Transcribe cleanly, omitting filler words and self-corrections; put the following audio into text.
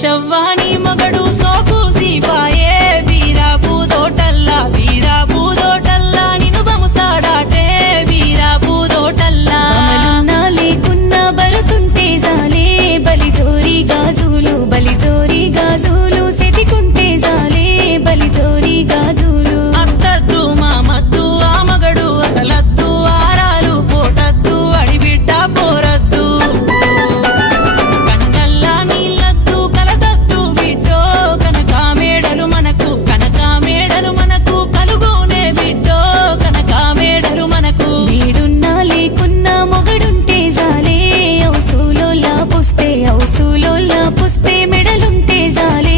శవ్వాని మగడు సోకు సీపాయే వీరాపు తోటల్లా నిన్ను బముసాడాటే వీరాపు తోటల్లా లేకున్నా బరుతుంటే జాలే బలి చోరీ గాజులు సెతికుంటే జాలే బలి చోరీ గాజులు అత్తద్దు మా మద్దు ఆ మగడు అసలద్దు ఆరాలు పోటద్దు అడిబిడ్డ పోరద్దు కండల్లా నీళ్ళద్దు కలదద్దు బిడ్డో కనకామేడలు మనకు కలుగునే బిడ్డో కనకామేడలు మనకు వీడున్నా లేకున్నా మొగడుంటే జాలే ఔసులోలా పుస్తే మెడలుంటే జాలే